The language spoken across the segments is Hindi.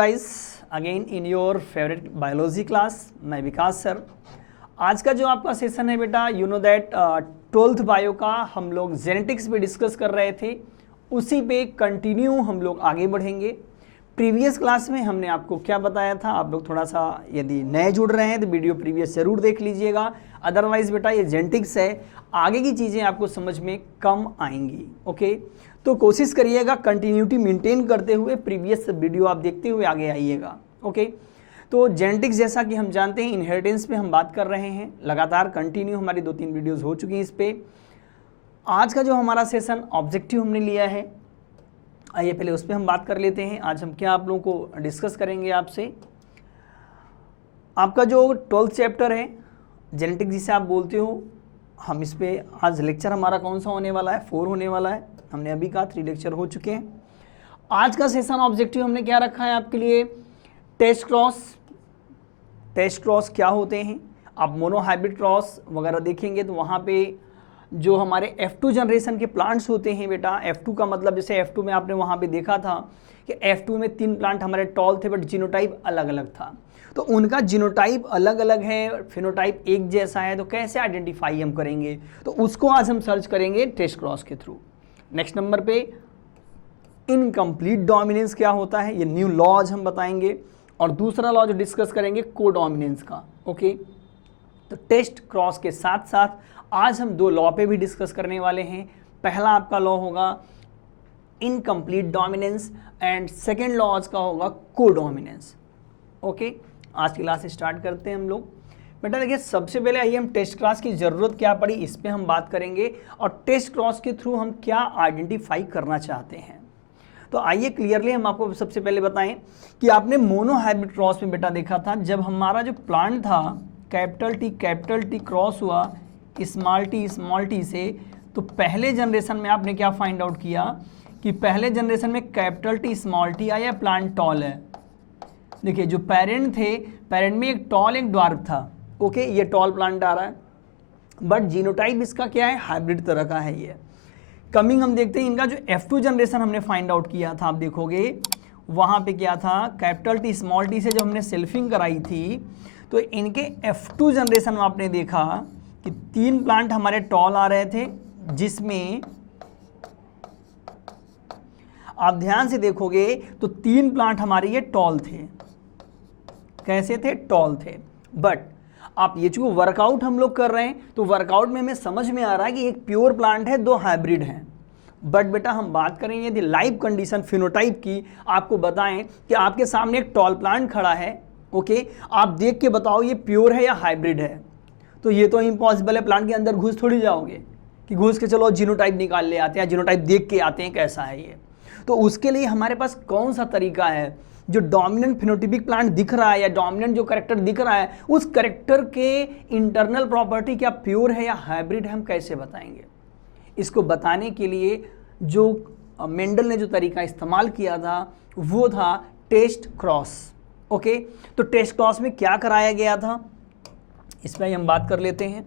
Guys, again in your favourite biology class. मैं विकास सर। आज का जो आपका सेशन है बेटा, you know that 12th bio का हम लोग जेनेटिक्स पे डिस्कस कर रहे थे, उसी पे कंटिन्यू हम लोग आगे बढ़ेंगे। प्रीवियस क्लास में हमने आपको क्या बताया था, आप लोग थोड़ा सा यदि नए जुड़ रहे हैं तो वीडियो प्रीवियस जरूर देख लीजिएगा। अदरवाइज बेटा ये जेनेटिक्स है, आगे की चीज़ें आपको समझ में कम आएंगी। ओके, तो कोशिश करिएगा कंटिन्यूटी मेंटेन करते हुए प्रीवियस वीडियो आप देखते हुए आगे आइएगा। ओके, तो जेनेटिक्स जैसा कि हम जानते हैं इनहेरिटेंस पे हम बात कर रहे हैं, लगातार कंटिन्यू हमारी 2-3 वीडियोस हो चुकी हैं इस पे। आज का जो हमारा सेशन ऑब्जेक्टिव हमने लिया है, आइए पहले उस पर हम बात कर लेते हैं। आज हम क्या आप लोगों को डिस्कस करेंगे आपसे, आपका जो 12th चैप्टर है जेनेटिक्स जिसे आप बोलते हो, हम इस पे आज लेक्चर हमारा कौन सा होने वाला है, 4 होने वाला है। हमने अभी कहा 3 लेक्चर हो चुके हैं। आज का सेशन ऑब्जेक्टिव हमने क्या रखा है आपके लिए, टेस्ट क्रॉस। टेस्ट क्रॉस क्या होते हैं, आप मोनोहाइब्रिड क्रॉस वगैरह देखेंगे तो वहाँ पे जो हमारे F2 जनरेशन के प्लांट्स होते हैं बेटा, F2 का मतलब जैसे F2 में आपने वहाँ पे देखा था कि F2 में 3 प्लांट हमारे टॉल थे बट जीनोटाइप अलग अलग था। तो उनका जीनोटाइप अलग अलग है, फिनोटाइप एक जैसा है, तो कैसे आइडेंटिफाई हम करेंगे, तो उसको आज हम सर्च करेंगे टेस्ट क्रॉस के थ्रू। नेक्स्ट नंबर पे इनकम्प्लीट डोमिनेंस क्या होता है, ये न्यू लॉज हम बताएंगे। और दूसरा लॉ जो डिस्कस करेंगे कोडोमिनेंस का। ओके, तो टेस्ट क्रॉस के साथ साथ आज हम 2 लॉ पे भी डिस्कस करने वाले हैं। पहला आपका लॉ होगा incomplete dominance and second laws का होगा कोडोमिनेंस। ओके, आज की क्लास स्टार्ट करते हैं हम लोग। बेटा देखिए, सबसे पहले आइए हम टेस्ट क्रॉस की ज़रूरत क्या पड़ी इस पे हम बात करेंगे, और टेस्ट क्रॉस के थ्रू हम क्या आइडेंटिफाई करना चाहते हैं। तो आइए क्लियरली हम आपको सबसे पहले बताएं कि आपने मोनोहाइब्रिड क्रॉस में बेटा देखा था, जब हमारा जो प्लांट था कैपिटल टी क्रॉस हुआ स्मॉल टी से, तो पहले जनरेशन में आपने क्या फाइंड आउट किया कि पहले जनरेशन में कैपिटल टी स्मॉल टी आया, प्लांट टॉल है। देखिए जो पेरेंट थे, पेरेंट में एक टॉल एक ड्वार्फ था। ओके, ये टॉल प्लांट आ रहा है, बट जीनोटाइप इसका क्या है, हाइब्रिड तरह का है ये। कमिंग हम देखते हैं इनका जो F2 जनरेशन हमने फाइंड आउट किया था, आप देखोगे वहाँ पे क्या था, कैपिटल टी स्मॉल टी से जब हमने सेल्फिंग कराई थी तो इनके F2 जनरेशन में आपने देखा कि 3 प्लांट हमारे टॉल आ रहे थे, जिसमें आप ध्यान से देखोगे तो 3 प्लांट हमारे ये टॉल थे। कैसे थे, टॉल थे। बट आप ये जो वर्कआउट हम लोग कर रहे हैं तो वर्कआउट में हमें समझ में आ रहा है कि एक प्योर प्लांट है, 2 हाइब्रिड हैं। बट बेटा हम बात करें यदि लाइव कंडीशन फिनोटाइप की, आपको बताएं कि आपके सामने एक टॉल प्लांट खड़ा है। ओके, आप देख के बताओ ये प्योर है या हाइब्रिड है, तो ये तो इम्पॉसिबल है। प्लांट के अंदर घुस थोड़ी जाओगे कि घुस के चलो जीनोटाइप निकाल ले आते हैं, जीनोटाइप देख के आते हैं कैसा है ये। तो उसके लिए हमारे पास कौन सा तरीका है, जो डोमिनेंट फिनोटिपिक प्लांट दिख रहा है या डोमिनेंट जो करेक्टर दिख रहा है, उस करेक्टर के इंटरनल प्रॉपर्टी क्या प्योर है या हाइब्रिड है, हम कैसे बताएंगे। इसको बताने के लिए जो मेंडल ने जो तरीका इस्तेमाल किया था वो था टेस्ट क्रॉस। ओके, तो टेस्ट क्रॉस में क्या कराया गया था इस पर हम बात कर लेते हैं।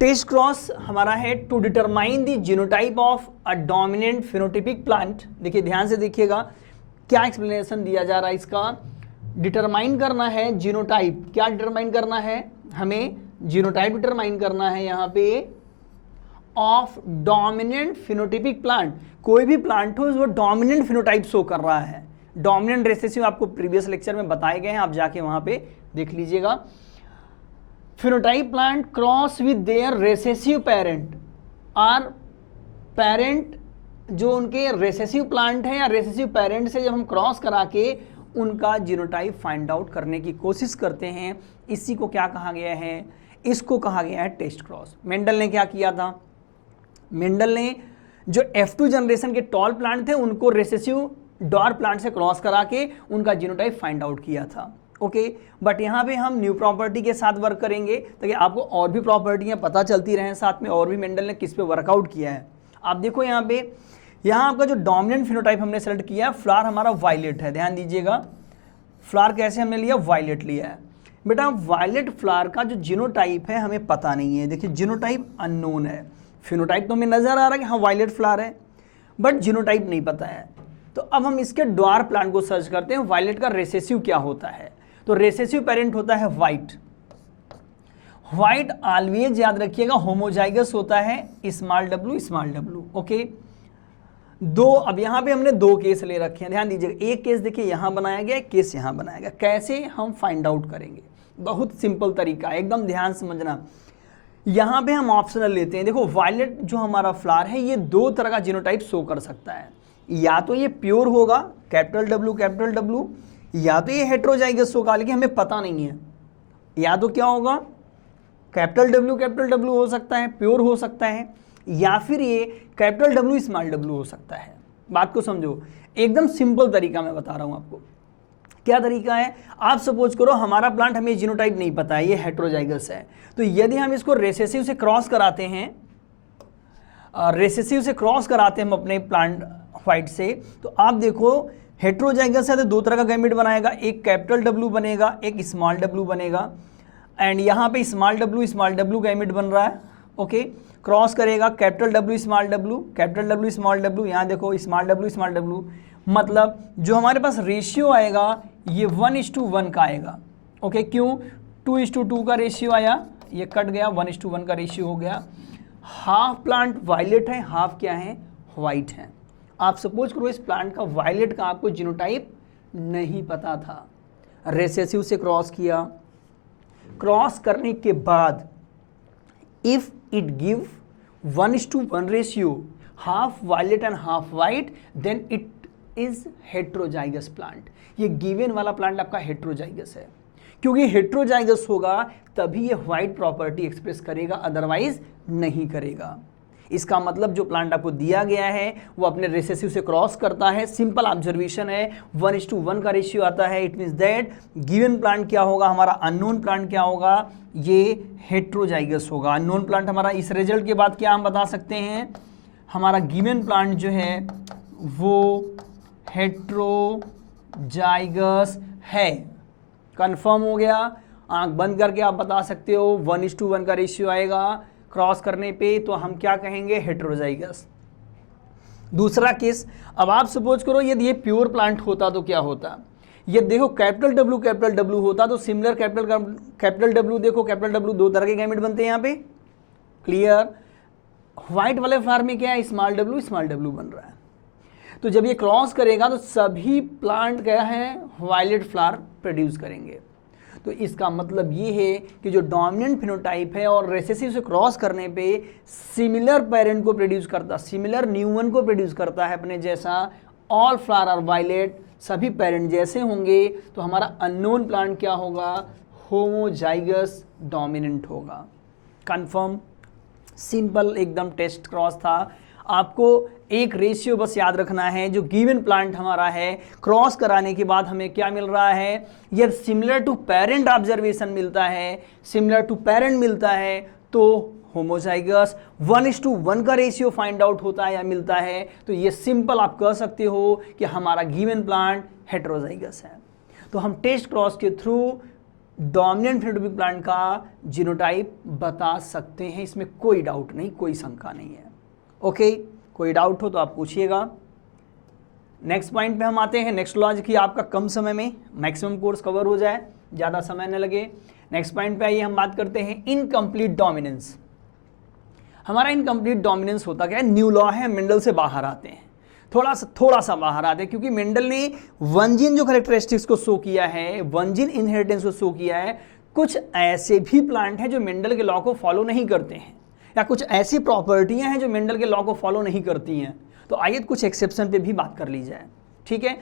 टेस्ट क्रॉस हमारा है to determine the genotype of a dominant phenotypic plant. देखिए ध्यान से देखिएगा क्या एक्सप्लेनेशन दिया जा रहा है इसका। डिटरमाइन करना है जीनोटाइप, क्या डिटरमाइन करना है, हमें जीनोटाइप डिटरमाइन करना है यहाँ पे ऑफ डोमिनेंट फिनोटिपिक प्लांट। कोई भी प्लांट हो वो डोमिनेंट फिनोटाइप शो कर रहा है। डोमिनेंट रेसेसिव आपको प्रीवियस लेक्चर में बताए गए हैं, आप जाके वहां पे देख लीजिएगा। Phenotype plant cross with their recessive parent, or parent जो उनके रेसेसिव प्लांट है या रेसेसिव पेरेंट से जब हम क्रॉस करा के उनका जीनोटाइप फाइंड आउट करने की कोशिश करते हैं, इसी को क्या कहा गया है, इसको कहा गया है टेस्ट क्रॉस। मेंडल ने क्या किया था, मेंडल ने जो F2 जनरेशन के टॉल प्लांट थे उनको रेसेसिव डॉर प्लांट से क्रॉस करा के उनका जीनोटाइप फाइंड आउट किया था। ओके, बट यहाँ पे हम न्यू प्रॉपर्टी के साथ वर्क करेंगे ताकि आपको और भी प्रॉपर्टियाँ पता चलती रहें साथ में, और भी मेंडल ने किस पे वर्कआउट किया है। आप देखो यहाँ पे, यहाँ आपका जो डोमिनेंट फिनोटाइप हमने सेलेक्ट किया है, फ्लावर हमारा वायलेट है, ध्यान दीजिएगा। फ्लावर कैसे हमने लिया, वायलेट लिया है। बेटा वायलेट फ्लावर का जो जीनोटाइप है हमें पता नहीं है। देखिए जीनोटाइप अननोन है, फिनोटाइप तो हमें नजर आ रहा है कि हाँ वायलेट फ्लावर है, बट जीनोटाइप नहीं पता है। तो अब हम इसके ड्वार्फ प्लांट को सर्च करते हैं, वायलेट का रेसेसिव क्या होता है। तो रेसेसिव पेरेंट होता है व्हाइट। व्हाइट ऑलवेज याद रखिएगा होमोजाइगस होता है स्मॉल w, ओके। अब यहां पे हमने दो केस ले रखे हैं, ध्यान दीजिएगा। एक केस देखिए यहां बनाया गया, एक केस यहां बनाया गया। कैसे हम फाइंड आउट करेंगे, बहुत सिंपल तरीका है, एकदम ध्यान समझना। यहां पे हम ऑप्शनल लेते हैं। देखो वायलेट जो हमारा फ्लावर है ये दो तरह का जीनोटाइप शो कर सकता है, या तो ये प्योर होगा कैपिटल W, या तो ये हेट्रोजाइगस होगा, लेकिन हमें पता नहीं है। या तो क्या होगा, कैपिटल W हो सकता है, प्योर हो सकता है, या फिर ये कैपिटल W स्मॉल w हो सकता है। बात को समझो, एकदम सिंपल तरीका मैं बता रहा हूं आपको। क्या तरीका है, आप सपोज करो हमारा प्लांट, हमें जीनोटाइप नहीं पता है, ये हेट्रोजाइगस है। तो यदि हम इसको रेसेसिव से क्रॉस कराते हैं, हम अपने प्लांट व्हाइट से, तो आप देखो हेट्रोजाइगस है तो दो तरह का गैमेट बनाएगा, एक कैपिटल W बनेगा, एक स्मॉल w बनेगा। एंड यहाँ पे स्मॉल w गैमेट बन रहा है, ओके। क्रॉस करेगा कैपिटल W स्मॉल w, यहाँ देखो स्मॉल w, मतलब जो हमारे पास रेशियो आएगा ये 1:1 का आएगा, ओके। क्यों, 2:2 का रेशियो आया, ये कट गया, 1:1 का रेशियो हो गया। हाफ प्लांट वायलेट है, हाफ क्या है, वाइट है। आप सपोज करो इस प्लांट का वायलेट का आपको जीनोटाइप नहीं पता था, रेसेसिव से क्रॉस किया, क्रॉस करने के बाद if it give 1:1 ratio, half violet and half white, then it is heterozygous plant. ये गिवन वाला प्लांट आपका हेट्रोजाइगस है, क्योंकि हेट्रोजाइगस होगा तभी ये व्हाइट प्रॉपर्टी एक्सप्रेस करेगा, अदरवाइज नहीं करेगा। इसका मतलब जो प्लांट आपको दिया गया है वो अपने रेसेसिव से क्रॉस करता है, सिंपल ऑब्जर्वेशन है, 1:1 का रेशियो आता है। It means that given plant क्या होगा, हमारा अननोन प्लांट क्या होगा, ये हेट्रोजाइगस होगा। अननोन प्लांट हमारा, इस रिजल्ट के बाद क्या हम बता सकते हैं, हमारा गिवन प्लांट जो है वो हेट्रोजाइगस है। कंफर्म हो गया, आंख बंद करके आप बता सकते हो 1:1 का रेशियो आएगा क्रॉस करने पे, तो हम क्या कहेंगे, हेट्रोजाइगस। दूसरा केस, अब आप सपोज करो यदि ये प्योर प्लांट होता तो क्या होता, ये देखो कैपिटल W होता तो सिमिलर कैपिटल W, देखो कैपिटल W दो तरह के गैमेट बनते हैं यहाँ पे, क्लियर। व्हाइट वाले फ्लावर में क्या है, स्मॉल w बन रहा है। तो जब ये क्रॉस करेगा तो सभी प्लांट क्या है, वायलेट फ्लावर प्रोड्यूस करेंगे। तो इसका मतलब ये है कि जो डोमिनेंट फिनोटाइप है और रेसेसिव से क्रॉस करने पे सिमिलर पेरेंट को प्रोड्यूस करता, सिमिलर न्यूमन को प्रोड्यूस करता है अपने जैसा, ऑल फ्लावर आर वायलेट, सभी पेरेंट जैसे होंगे, तो हमारा अननोन प्लांट क्या होगा, होमोजाइगस डोमिनेंट होगा। कंफर्म, सिंपल एकदम टेस्ट क्रॉस था। आपको एक रेशियो बस याद रखना है, जो गिवन प्लांट हमारा है क्रॉस कराने के बाद हमें क्या मिल रहा है, यदि सिमिलर टू पेरेंट ऑब्जर्वेशन मिलता है, सिमिलर टू पेरेंट मिलता है तो होमोजाइगस। 1:1 का रेशियो फाइंड आउट होता है या मिलता है, तो ये सिंपल आप कह सकते हो कि हमारा गिवन प्लांट हेट्रोजाइगस है। तो हम टेस्ट क्रॉस के थ्रू डोमिनेंट फिनोटाइपिक प्लांट का जीनोटाइप बता सकते हैं, इसमें कोई डाउट नहीं, कोई शंका नहीं है, ओके। कोई डाउट हो तो आप पूछिएगा। नेक्स्ट पॉइंट पे हम आते हैं, नेक्स्ट लॉ की आपका कम समय में मैक्सिमम कोर्स कवर हो जाए, ज़्यादा समय न लगे। नेक्स्ट पॉइंट पे आइए, हम बात करते हैं इनकम्प्लीट डोमिनेंस। हमारा इनकम्प्लीट डोमिनेंस होता क्या है, न्यू लॉ है, मेंडल से बाहर आते हैं, थोड़ा सा बाहर आते हैं, क्योंकि मेंडल ने वन जीन जो कैरेक्टरिस्टिक्स को शो किया है, वन जीन इनहेरिटेंस को शो किया है। कुछ ऐसे भी प्लांट हैं जो मेंडल के लॉ को फॉलो नहीं करते हैं, या कुछ ऐसी प्रॉपर्टियां हैं जो मेंडल के लॉ को फॉलो नहीं करती हैं। तो आइए कुछ एक्सेप्शन पे भी बात कर ली जाए, ठीक है।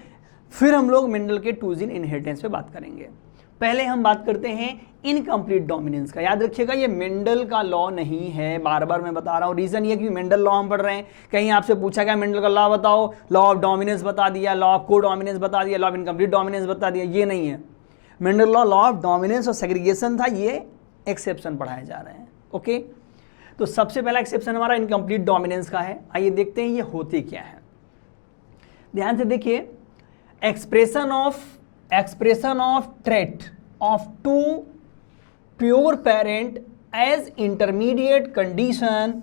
फिर हम लोग मेंडल के टू जीन इनहेरिटेंस पे बात करेंगे। पहले हम बात करते हैं इनकम्प्लीट डोमिनेंस का। याद रखिएगा ये मेंडल का लॉ नहीं है, बार बार मैं बता रहा हूँ। रीजन ये कि मेंडल लॉ हम पढ़ रहे हैं, कहीं आपसे पूछा गया मेंडल का लॉ बताओ, लॉ ऑफ डोमिनेंस बता दिया, लॉ ऑफ को डोमिनेंस बता दिया, लॉ ऑफ इनकम्प्लीट डोमिनेंस बता दिया, ये नहीं है। मेंडल लॉ ऑफ डोमिनेंस और सेग्रीगेशन था, ये एक्सेप्शन पढ़ाए जा रहे हैं, ओके। तो सबसे पहला एक्सेप्शन हमारा इनकम्प्लीट डोमिनेंस का है। आइए देखते हैं ये होते क्या है, ध्यान से देखिए। Expression of trait of two pure parent as intermediate condition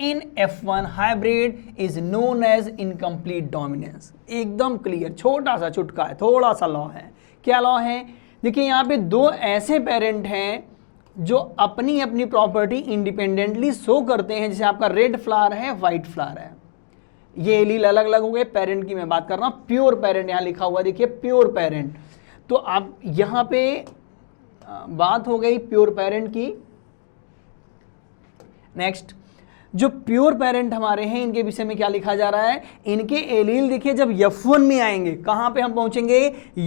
in F1 hybrid is known as incomplete dominance. एकदम क्लियर, छोटा सा चुटका है, थोड़ा सा लॉ है। क्या लॉ है? देखिए यहाँ पे दो ऐसे पेरेंट हैं जो अपनी अपनी प्रॉपर्टी इंडिपेंडेंटली शो करते हैं, जैसे आपका रेड फ्लावर है, व्हाइट फ्लावर है। ये एलील अलग अलग हो गए। पेरेंट की मैं बात कर रहा हूँ, प्योर पेरेंट यहाँ लिखा हुआ देखिए, प्योर पेरेंट। तो आप यहाँ पे बात हो गई प्योर पेरेंट की। नेक्स्ट, जो प्योर पेरेंट हमारे हैं इनके विषय में क्या लिखा जा रहा है? इनके एलील देखिए जब F1 में आएंगे, कहां पे हम पहुंचेंगे?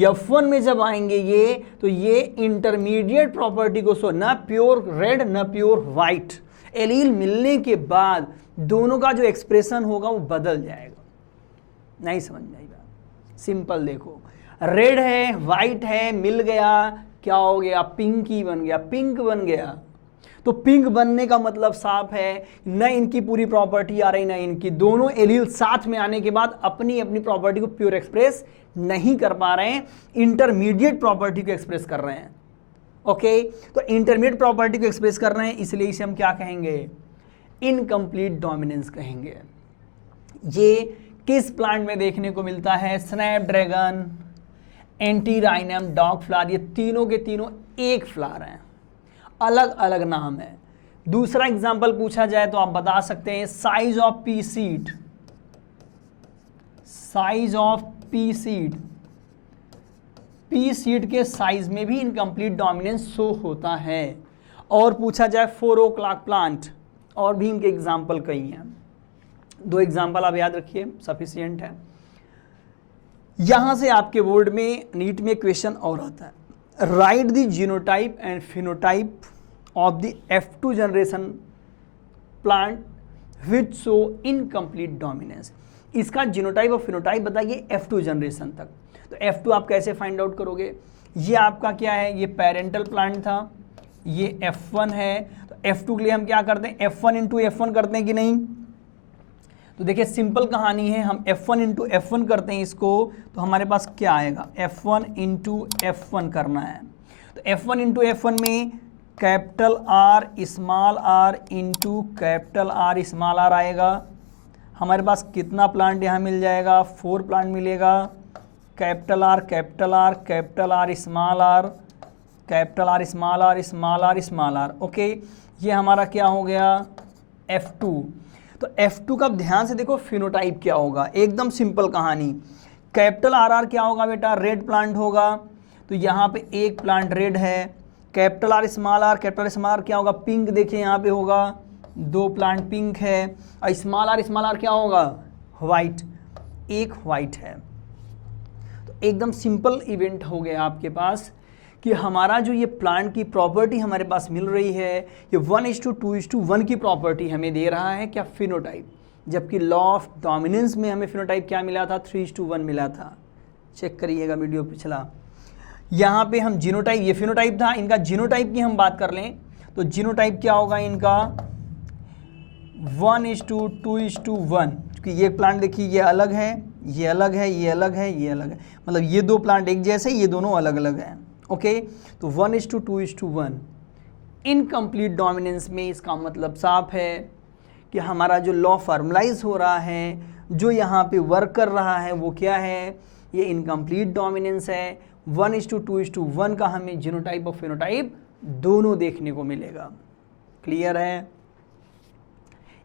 F1 में जब आएंगे ये, तो ये इंटरमीडिएट प्रॉपर्टी को शो, ना प्योर रेड ना प्योर व्हाइट। एलील मिलने के बाद दोनों का जो एक्सप्रेशन होगा वो बदल जाएगा। नहीं समझ में आई बात? सिंपल देखो, रेड है व्हाइट है, मिल गया, क्या हो गया? पिंकी बन गया, पिंक बन गया। तो पिंक बनने का मतलब साफ है, न इनकी पूरी प्रॉपर्टी आ रही ना इनकी, दोनों एलील साथ में आने के बाद अपनी अपनी प्रॉपर्टी को प्योर एक्सप्रेस नहीं कर पा रहे हैं, इंटरमीडिएट प्रॉपर्टी को एक्सप्रेस कर रहे हैं। ओके, तो इंटरमीडिएट प्रॉपर्टी को एक्सप्रेस कर रहे हैं, इसलिए इसे हम क्या कहेंगे? इनकम्प्लीट डोमिनेंस कहेंगे। ये किस प्लांट में देखने को मिलता है? स्नैपड्रैगन, एंटीराइनम, डॉग फ्लावर, ये तीनों के तीनों एक फ्लावर हैं, अलग अलग नाम है। दूसरा एग्जांपल पूछा जाए तो आप बता सकते हैं size of P seed, size of P seed, P seed के साइज में भी इनकम्प्लीट डोमिनेंस शो होता है। और पूछा जाए 4 o'clock प्लांट, और भी इनके एग्जाम्पल कई हैं। 2 एग्जाम्पल आप याद रखिए, सफिशियंट है। यहां से आपके बोर्ड में नीट में क्वेश्चन और आता है, right the genotype and phenotype of the F2 generation plant which show incomplete dominance. इसका जीनोटाइप और फिनोटाइप बताइए F2 जनरेशन तक। तो F2 आप कैसे फाइंड आउट करोगे? ये आपका क्या है? ये पेरेंटल प्लांट था, ये F1 है। तो F2 के लिए हम क्या करते हैं? F1 इंटू F1 करते हैं कि नहीं? तो देखिए सिंपल कहानी है, हम F1 इंटू F1 करते हैं इसको, तो हमारे पास क्या आएगा? F1 इंटू F1 करना है। तो F1 इंटू F1 में capital R small R into capital R small R आएगा। हमारे पास कितना प्लांट यहाँ मिल जाएगा? 4 प्लांट मिलेगा। Capital R capital R capital R small R capital R small R small R small R. Okay, ये हमारा क्या हो गया? F2। तो F2 का ध्यान से देखो फिनोटाइप क्या होगा, एकदम सिंपल कहानी। कैपिटल आर क्या होगा बेटा? रेड प्लांट होगा। तो यहाँ पे एक प्लांट रेड है। कैपिटल आर स्मॉल आर क्या होगा? पिंक। देखिए यहाँ पे होगा 2 प्लांट पिंक है। और स्मॉल आर क्या होगा? व्हाइट, एक व्हाइट है। तो एकदम सिंपल इवेंट हो गया आपके पास कि हमारा जो ये प्लांट की प्रॉपर्टी हमारे पास मिल रही है, ये 1:2:1 की प्रॉपर्टी हमें दे रहा है क्या? फिनोटाइप। जबकि लॉ ऑफ डोमिनेंस में हमें फिनोटाइप क्या मिला था? 3:1 मिला था। चेक करिएगा वीडियो पिछला। यहाँ पे हम जीनोटाइप, ये फिनोटाइप था, इनका जीनोटाइप की हम बात कर लें तो जीनोटाइप क्या होगा इनका? 1:2:1। क्योंकि ये प्लांट देखिए ये अलग है, ये अलग है, ये अलग है, ये अलग है, मतलब ये 2 प्लांट एक जैसे, ये दोनों अलग अलग हैं। ओके, तो 1:2:1। इनकम्प्लीट डोमिनेंस में इसका मतलब साफ है कि हमारा जो लॉ फॉर्मलाइज हो रहा है, जो यहाँ पे वर्क कर रहा है, वो क्या है? ये इनकम्प्लीट डोमिनेंस है। 1:2:1 का हमें जीनोटाइप और फिनोटाइप दोनों देखने को मिलेगा। क्लियर है?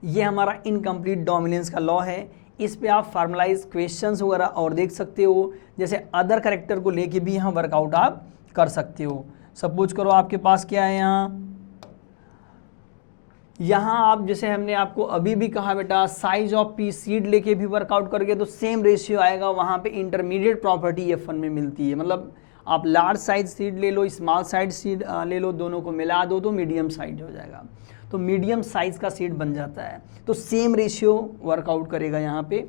ये हमारा इनकम्प्लीट डोमिनेंस का लॉ है। इस पे आप फार्मलाइज क्वेश्चंस वगैरह और देख सकते हो, जैसे अदर करेक्टर को लेके भी यहाँ वर्कआउट आप कर सकते हो। सपोज करो आपके पास क्या है यहाँ आप, जैसे हमने आपको अभी भी कहा बेटा, साइज ऑफ पी सीड लेके भी वर्कआउट करके तो सेम रेशियो आएगा। वहाँ पे इंटरमीडिएट प्रॉपर्टी F1 में मिलती है, मतलब आप लार्ज साइज सीड ले लो, स्मॉल साइज सीड ले लो, दोनों को मिला दो तो मीडियम साइज हो जाएगा। तो मीडियम साइज का सीड बन जाता है, तो सेम रेशियो वर्कआउट करेगा यहाँ पे।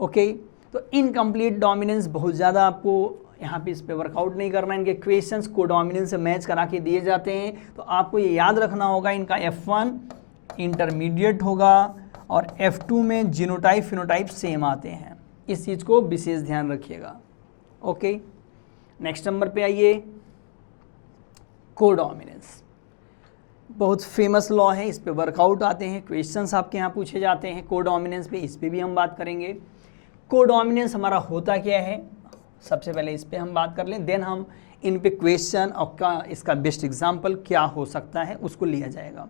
ओके, तो इनकम्प्लीट डोमिनेंस बहुत ज़्यादा आपको यहाँ पे इस पे वर्कआउट नहीं करना है। इनके क्वेश्चंस को डोमिनेंस से मैच करा के दिए जाते हैं, तो आपको ये याद रखना होगा इनका F1 इंटरमीडिएट होगा और F2 में जीनोटाइप फिनोटाइप सेम आते हैं। इस चीज़ को विशेष ध्यान रखिएगा। ओके, नेक्स्ट नंबर पे आइए, कोडोमिनेंस। बहुत फेमस लॉ है, इस पे वर्कआउट आते हैं, क्वेश्चंस आपके यहाँ पूछे जाते हैं। कोडोमिनेंस पे, इस पे भी हम बात करेंगे। कोडोमिनेंस हमारा होता क्या है, सबसे पहले इस पे हम बात कर लें, देन हम इन पे क्वेश्चन और इसका बेस्ट एग्जाम्पल क्या हो सकता है उसको लिया जाएगा।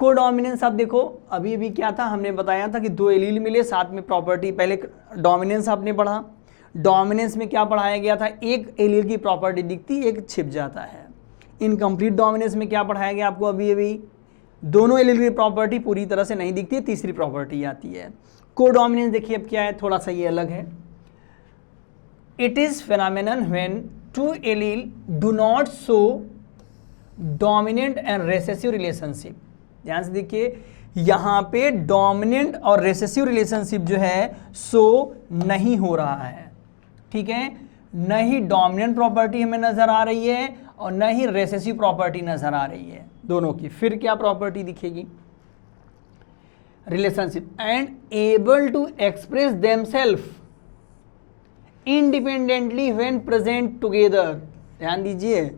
कोडोमिनेंस आप देखो, अभी अभी क्या था, हमने बताया था कि दो एलील मिले, साथ में प्रॉपर्टी। पहले डोमिनेंस आपने पढ़ा, डोमिनेंस में क्या पढ़ाया गया था, एक एलील की प्रॉपर्टी दिखती, एक छिप जाता है। इनकम्प्लीट डोमिनेंस में क्या पढ़ाया गया आपको, अभी अभी दोनों एलील की प्रॉपर्टी पूरी तरह से नहीं दिखती है, तीसरी प्रॉपर्टी आती है। कोडोमिनेंस देखिए अब क्या है, थोड़ा सा ये अलग है। It is phenomenon when two allele do not show dominant and recessive relationship. ध्यान से देखिए, यहाँ पे डोमिनेंट और रेसेसिव रिलेशनशिप जो है शो नहीं हो रहा है, ठीक है। न ही डोमिनेंट प्रॉपर्टी हमें नजर आ रही है और न ही रेसेसिव प्रॉपर्टी नजर आ रही है दोनों की। फिर क्या प्रॉपर्टी दिखेगी, relationship, and able to express themselves independently when present together. ध्यान दीजिए,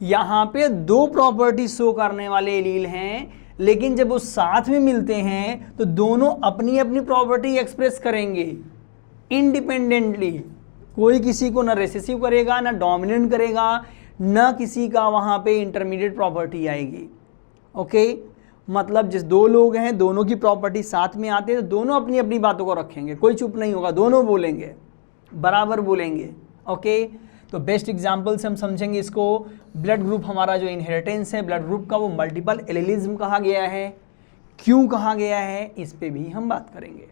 यहां पे दो प्रॉपर्टी शो करने वाले एलील हैं, लेकिन जब वो साथ में मिलते हैं तो दोनों अपनी अपनी प्रॉपर्टी एक्सप्रेस करेंगे इंडिपेंडेंटली। कोई किसी को ना रेसेसिव करेगा, ना डोमिनेंट करेगा, ना किसी का वहां पे इंटरमीडिएट प्रॉपर्टी आएगी। ओके, मतलब जिस दो लोग हैं, दोनों की प्रॉपर्टी साथ में आते हैं तो दोनों अपनी अपनी बातों को रखेंगे, कोई चुप नहीं होगा, दोनों बोलेंगे, बराबर बोलेंगे। ओके, तो बेस्ट एग्जाम्पल से हम समझेंगे इसको। ब्लड ग्रुप हमारा जो इनहेरिटेंस है ब्लड ग्रुप का, वो मल्टीपल एलिलिज्म कहा गया है। क्यों कहा गया है, इस पे भी हम बात करेंगे।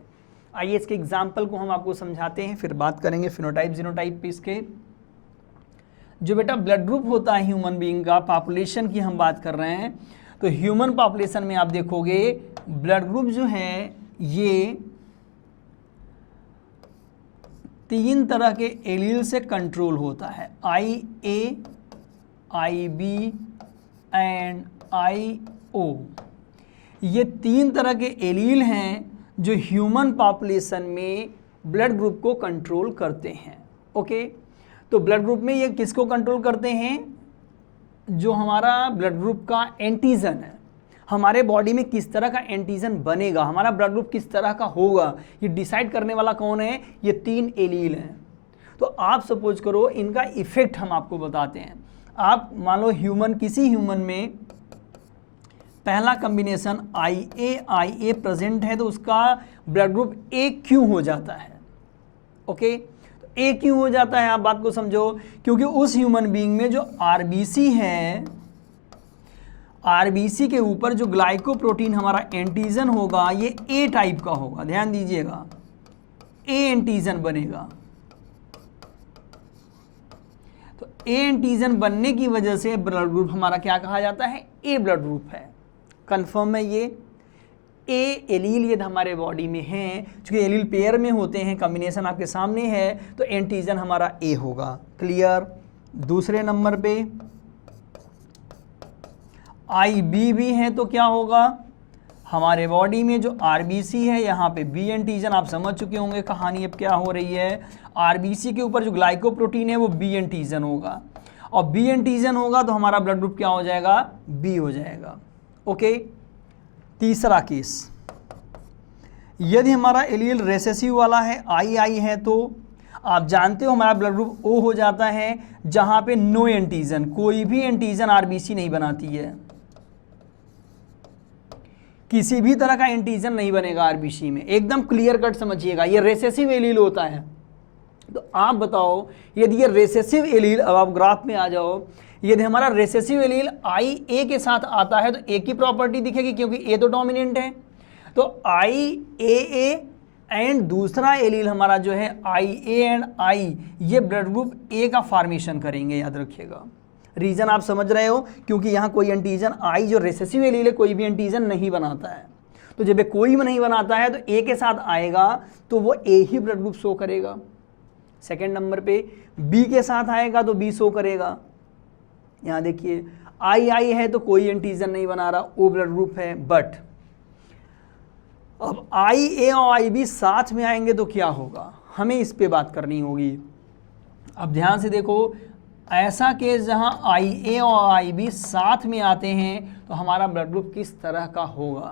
आइए इसके एग्जाम्पल को हम आपको समझाते हैं, फिर बात करेंगे फिनोटाइप जीनोटाइप पे। इसके जो बेटा ब्लड ग्रुप होता है ह्यूमन बीइंग का, पॉपुलेशन की हम बात कर रहे हैं, तो ह्यूमन पॉपुलेशन में आप देखोगे ब्लड ग्रुप जो है ये 3 तरह के एलील से कंट्रोल होता है, IA, IB एंड IO। ये 3 तरह के एलील हैं जो ह्यूमन पॉपुलेशन में ब्लड ग्रुप को कंट्रोल करते हैं। ओके, तो ब्लड ग्रुप में ये किसको कंट्रोल करते हैं, जो हमारा ब्लड ग्रुप का एंटीजन है, हमारे बॉडी में किस तरह का एंटीजन बनेगा, हमारा ब्लड ग्रुप किस तरह का होगा, ये डिसाइड करने वाला कौन है, ये 3 एलील हैं। तो आप सपोज करो इनका इफेक्ट हम आपको बताते हैं। आप मान लो किसी ह्यूमन में पहला कॉम्बिनेशन IA प्रेजेंट है, तो उसका ब्लड ग्रुप A क्यों हो जाता है। ओके, तो A क्यों हो जाता है, आप बात को समझो, क्योंकि उस ह्यूमन बीइंग में जो RBC है, RBC के ऊपर जो ग्लाइकोप्रोटीन हमारा एंटीजन होगा ये A टाइप का होगा। ध्यान दीजिएगा, A एंटीजन बनेगा। तो A एंटीजन बनने की वजह से ब्लड ग्रुप हमारा क्या कहा जाता है, A ब्लड ग्रुप है। कंफर्म है ये A एलील ये हमारे बॉडी में हैं, चूंकि एलील पेयर में होते हैं, कॉम्बिनेशन आपके सामने है, तो एंटीजन हमारा A होगा। क्लियर। दूसरे नंबर पे IB भी है, तो क्या होगा, हमारे बॉडी में जो RBC है यहाँ पे B एंटीजन, आप समझ चुके होंगे कहानी अब क्या हो रही है। RBC के ऊपर जो ग्लाइकोप्रोटीन है वो B एंटीजन होगा, और B एंटीजन होगा तो हमारा ब्लड ग्रुप क्या हो जाएगा, B हो जाएगा। ओके, तीसरा केस, यदि हमारा एलील रेसेसिव वाला है, II है, तो आप जानते हो हमारा ब्लड ग्रुप O हो जाता है, जहां पे नो एंटीजन, कोई भी एंटीजन RBC नहीं बनाती है, किसी भी तरह का एंटीजन नहीं बनेगा RBC में। एकदम क्लियर कट समझिएगा, ये रेसेसिव एलील होता है। तो आप बताओ, यदि ये रेसेसिव एलील, अब आप ग्राफ में आ जाओ, यदि हमारा रेसेसिव एलील IA के साथ आता है तो A की प्रॉपर्टी दिखेगी, क्योंकि A तो डोमिनेंट है। तो IAA एंड दूसरा एलील हमारा जो है IA एंड I, ये ब्लड ग्रुप A का फॉर्मेशन करेंगे, याद रखिएगा। रीजन आप समझ रहे हो, क्योंकि यहाँ कोई एंटीजन I जो रेसेसिव एलील है कोई भी एंटीजन नहीं बनाता है, तो जब कोई भी नहीं बनाता है तो A के साथ आएगा तो वो A he blood group show करेगा। सेकेंड नंबर पे B के साथ आएगा तो B शो करेगा। यहाँ देखिए II है तो कोई एंटीजन नहीं बना रहा, O ब्लड ग्रुप है। बट अब IA और IB साथ में आएंगे तो क्या होगा, हमें इस पे बात करनी होगी। अब ध्यान से देखो, ऐसा केस जहां IA और IB साथ में आते हैं तो हमारा ब्लड ग्रुप किस तरह का होगा।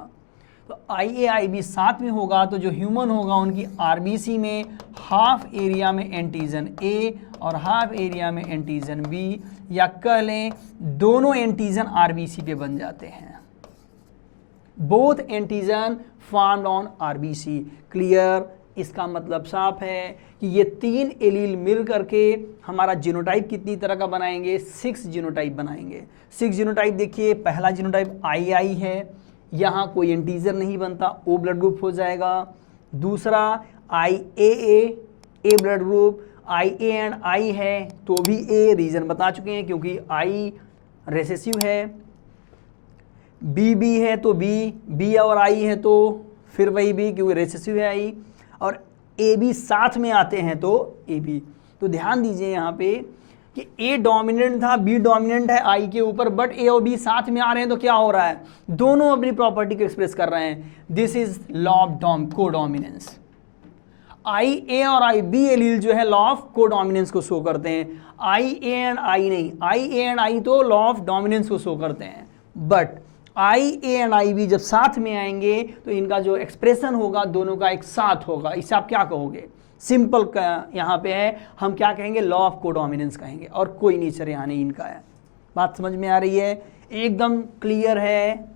तो IAIB साथ में होगा तो जो ह्यूमन होगा उनकी RBC में हाफ एरिया में एंटीजन A और हाफ एरिया में एंटीजन B, या कह लें दोनों एंटीजन RBC पे बन जाते हैं। Both antigen found on RBC। Clear? इसका मतलब साफ है कि ये 3 एलील मिल करके हमारा जीनोटाइप कितनी तरह का बनाएंगे, 6 जीनोटाइप बनाएंगे। 6 जीनोटाइप देखिए, पहला जीनोटाइप II है, यहाँ कोई एंटीजर नहीं बनता, O ब्लड ग्रुप हो जाएगा। दूसरा IAA, A blood group, IA and I है तो भी A, रीजन बता चुके हैं क्योंकि I रेसेसिव है। BB है तो B और I है तो फिर वही B क्योंकि रेसेसिव है I, और AB साथ में आते हैं तो AB। तो ध्यान दीजिए यहाँ पे कि A डोमिनेंट था, B डोमिनेंट है I के ऊपर, बट A और B साथ में आ रहे हैं तो क्या हो रहा है, दोनों अपनी प्रॉपर्टी को एक्सप्रेस कर रहे हैं। This is law of codominance. IA और IB एलील जो है लॉ ऑफ कोडोमिनेंस को शो करते हैं, IA एंड I नहीं। IA एंड I तो लॉ ऑफ डोमिनेंस को शो करते हैं, बट IA एंड IB जब साथ में आएंगे तो इनका जो एक्सप्रेशन होगा दोनों का एक साथ होगा। इसे आप क्या कहोगे, सिंपल यहाँ पे है, हम क्या कहेंगे, लॉ ऑफ कोडोमिनेंस कहेंगे, और कोई नेचर यहाँ नहीं इनका है। बात समझ में आ रही है, एकदम क्लियर है।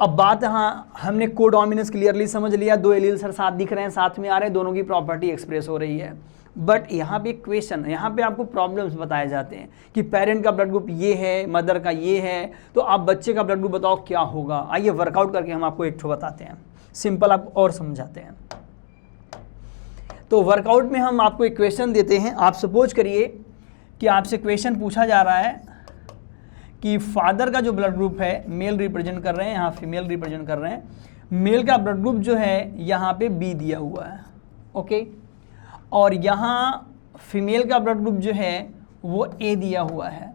अब बात यहाँ हमने कोडोमिनेंस क्लियरली समझ लिया, 2 एलील सर साथ दिख रहे हैं, साथ में आ रहे हैं, दोनों की प्रॉपर्टी एक्सप्रेस हो रही है। बट यहाँ पे क्वेश्चन, यहाँ पे आपको प्रॉब्लम्स बताए जाते हैं कि पेरेंट का ब्लड ग्रुप ये है, मदर का ये है, तो आप बच्चे का ब्लड ग्रुप बताओ क्या होगा। आइए वर्कआउट करके हम आपको एक ठो बताते हैं, सिंपल आप और समझाते हैं। तो वर्कआउट में हम आपको एक क्वेश्चन देते हैं। आप सपोज करिए कि आपसे क्वेश्चन पूछा जा रहा है कि फादर का जो ब्लड ग्रुप है, मेल रिप्रेजेंट कर रहे हैं, यहाँ फीमेल रिप्रेजेंट कर रहे हैं। मेल का ब्लड ग्रुप जो है यहाँ पे B दिया हुआ है, ओके, और यहाँ फीमेल का ब्लड ग्रुप जो है वो A दिया हुआ है।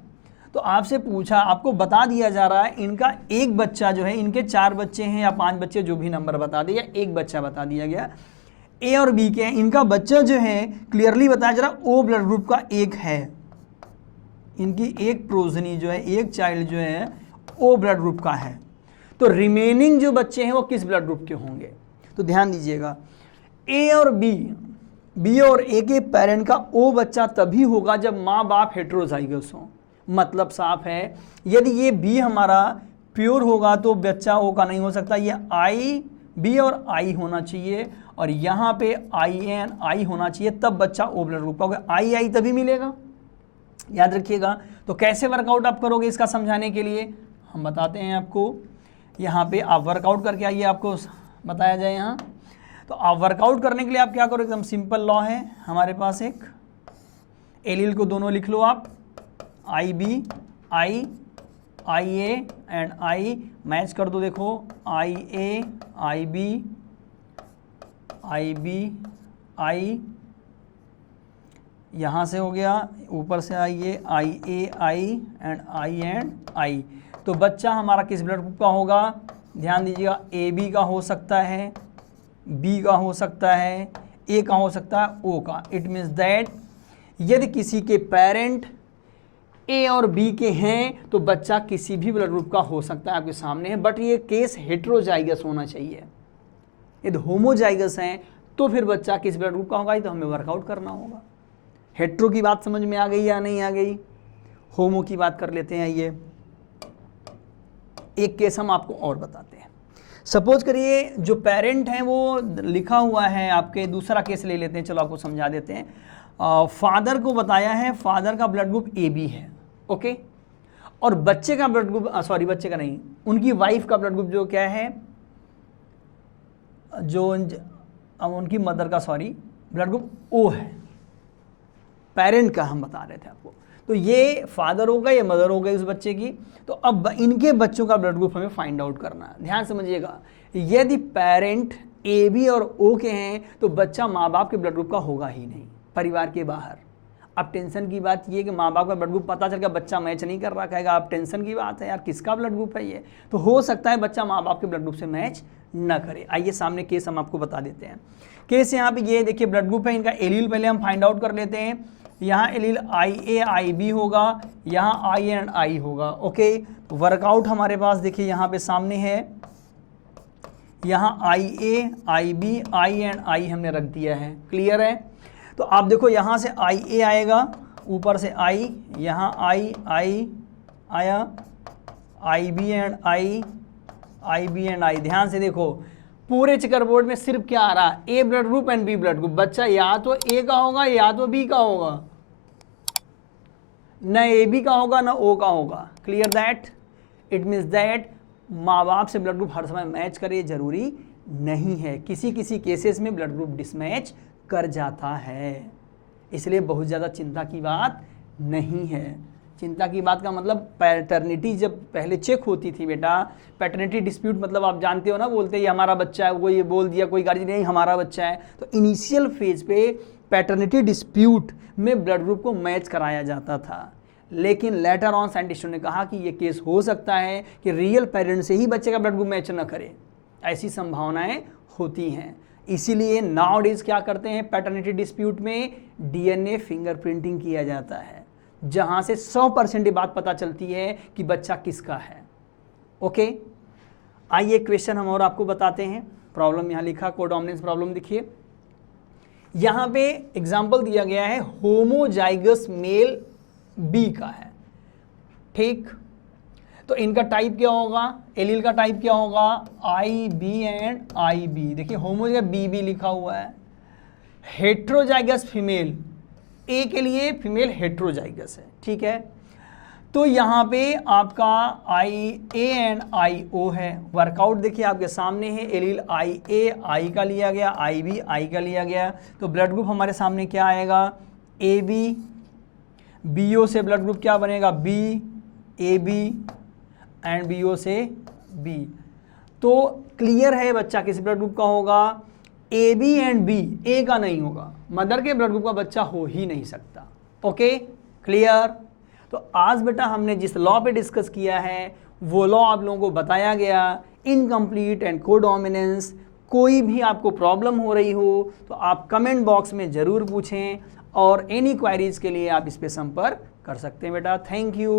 तो आपसे पूछा, आपको बता दिया जा रहा है इनका एक बच्चा जो है, इनके 4 बच्चे हैं या 5 बच्चे, जो भी नंबर बता दिया, एक बच्चा बता दिया गया, A और B के हैं। इनका बच्चा जो है क्लियरली बताया जा रहा है O ब्लड ग्रुप का एक है, इनकी एक प्रोजनी जो है, एक चाइल्ड जो है O ब्लड ग्रुप का है। तो रिमेनिंग जो बच्चे हैं वो किस ब्लड ग्रुप के होंगे। तो ध्यान दीजिएगा, A और B और A के पेरेंट का O बच्चा तभी होगा जब माँ बाप हेट्रोजाइगस हो। मतलब साफ है, यदि ये B हमारा प्योर होगा तो बच्चा O का नहीं हो सकता, ये B और I होना चाहिए, और यहाँ पे I होना चाहिए, तब बच्चा O ब्लड ग्रुप का होगा। I तभी मिलेगा, याद रखिएगा। तो कैसे वर्कआउट आप करोगे इसका समझाने के लिए हम बताते हैं आपको। यहाँ पे आप वर्कआउट करके आइए, आपको बताया जाए यहाँ। तो आप वर्कआउट करने के लिए आप क्या करो, एकदम सिंपल लॉ है हमारे पास एक, एलील को दोनों लिख लो आप, IB I IA and I match कर दो। देखो IA IB I यहाँ से हो गया, ऊपर से आइए IA एंड I। तो बच्चा हमारा किस ब्लड ग्रुप का होगा, ध्यान दीजिएगा, AB का हो सकता है, B का हो सकता है, A का हो सकता है, O का। इट मीन्स दैट यदि किसी के पेरेंट A और B के हैं तो बच्चा किसी भी ब्लड ग्रुप का हो सकता है, आपके सामने है। बट ये केस हेट्रोजाइगस होना चाहिए। यदि होमोजाइगस हैं तो फिर बच्चा किस ब्लड ग्रुप का होगा, ये तो हमें वर्कआउट करना होगा। हेट्रो की बात समझ में आ गई या नहीं आ गई, होमो की बात कर लेते हैं। ये एक केस हम आपको और बताते हैं। सपोज करिए जो पेरेंट हैं वो लिखा हुआ है आपके, दूसरा केस ले लेते हैं, चलो आपको समझा देते हैं। फादर को बताया है, फादर का ब्लड ग्रुप AB है, ओके, और बच्चे का ब्लड ग्रुप, सॉरी बच्चे का नहीं, उनकी वाइफ का ब्लड ग्रुप जो क्या है, जो उनकी मदर का सॉरी ब्लड ग्रुप O है, पेरेंट का हम बता रहे थे आपको। तो ये फादर होगा, ये मदर हो गई उस बच्चे की। तो अब इनके बच्चों का ब्लड ग्रुप हमें फाइंड आउट करना है। ध्यान समझिएगा, यदि पेरेंट AB और O के हैं तो बच्चा माँ बाप के ब्लड ग्रुप का होगा ही नहीं, परिवार के बाहर। अब टेंशन की बात ये कि माँ बाप का ब्लड ग्रुप पता चल गया, बच्चा मैच नहीं कर रहा, कहेगा अब टेंशन की बात है यार, किसका ब्लड ग्रुप है ये। तो हो सकता है बच्चा माँ बाप के ब्लड ग्रुप से मैच न करे। आइए सामने केस हम आपको बता देते हैं। केस यहाँ पे ये देखिए, ब्लड ग्रुप है इनका एलील, पहले हम फाइंड आउट कर लेते हैं। यहाँ एलील IA होगा, यहाँ I एंड I होगा। ओके, वर्कआउट हमारे पास देखिए यहाँ पे सामने है, यहाँ IA, IB, I and I हमने रख दिया है। क्लियर है? तो आप देखो यहाँ से IA आएगा, ऊपर से I, यहाँ I आया, IB and I, IB and I। ध्यान से देखो, पूरे चेकर बोर्ड में सिर्फ क्या आ रहा है? A blood group and B blood group. बच्चा या तो A का होगा या तो B का होगा, न AB का होगा न O का होगा। Clear that? It means that माँ बाप से ब्लड ग्रुप हर समय मैच करे जरूरी नहीं है, किसी किसी केसेस में ब्लड ग्रुप डिसमैच कर जाता है, इसलिए बहुत ज़्यादा चिंता की बात नहीं है। चिंता की बात का मतलब पैटर्निटी जब पहले चेक होती थी बेटा, पैटर्निटी डिस्प्यूट मतलब आप जानते हो ना, बोलते हैं ये हमारा बच्चा है, वो ये बोल दिया कोई गार्जियन नहीं हमारा बच्चा है, तो इनिशियल फेज पे पैटर्निटी डिस्प्यूट में ब्लड ग्रुप को मैच कराया जाता था। लेकिन लेटर ऑन साइंटिस्टों ने कहा कि ये केस हो सकता है कि रियल पेरेंट से ही बच्चे का ब्लड ग्रुप मैच न करे, ऐसी संभावनाएं होती हैं। इसीलिए नाउअडेज क्या करते हैं, पैटर्निटी डिस्प्यूट में DNA फिंगरप्रिंटिंग किया जाता है, जहां से 100% ये बात पता चलती है कि बच्चा किसका है। ओके, आइए क्वेश्चन हम और आपको बताते हैं। प्रॉब्लम यहां लिखा, कोडोमिनेंस प्रॉब्लम देखिए, यहां पे एग्जांपल दिया गया है होमोजाइगस मेल B का है, ठीक। तो इनका टाइप क्या होगा, एलील का टाइप क्या होगा, IB एंड IB। देखिए होमोजाइगस BB लिखा हुआ है। हेट्रोजाइगस फीमेल, A के लिए फीमेल हेट्रोजाइगस है, ठीक है। तो यहाँ पे आपका IA एंड IO है। वर्कआउट देखिए आपके सामने है, एलील IA I का लिया गया, IB I का लिया गया। तो ब्लड ग्रुप हमारे सामने क्या आएगा, AB। BO से ब्लड ग्रुप क्या बनेगा, B, AB एंड BO से B। तो क्लियर है बच्चा किस ब्लड ग्रुप का होगा, AB एंड B, A का नहीं होगा, मदर के ब्लड ग्रुप का बच्चा हो ही नहीं सकता। Okay, clear. तो आज बेटा हमने जिस लॉ पे डिस्कस किया है वो लॉ आप लोगों को बताया गया, इनकम्प्लीट एंड कोडोमिनेंस। कोई भी आपको प्रॉब्लम हो रही हो तो आप कमेंट बॉक्स में ज़रूर पूछें, और एनी क्वेरीज के लिए आप इस पे संपर्क कर सकते हैं बेटा। Thank you.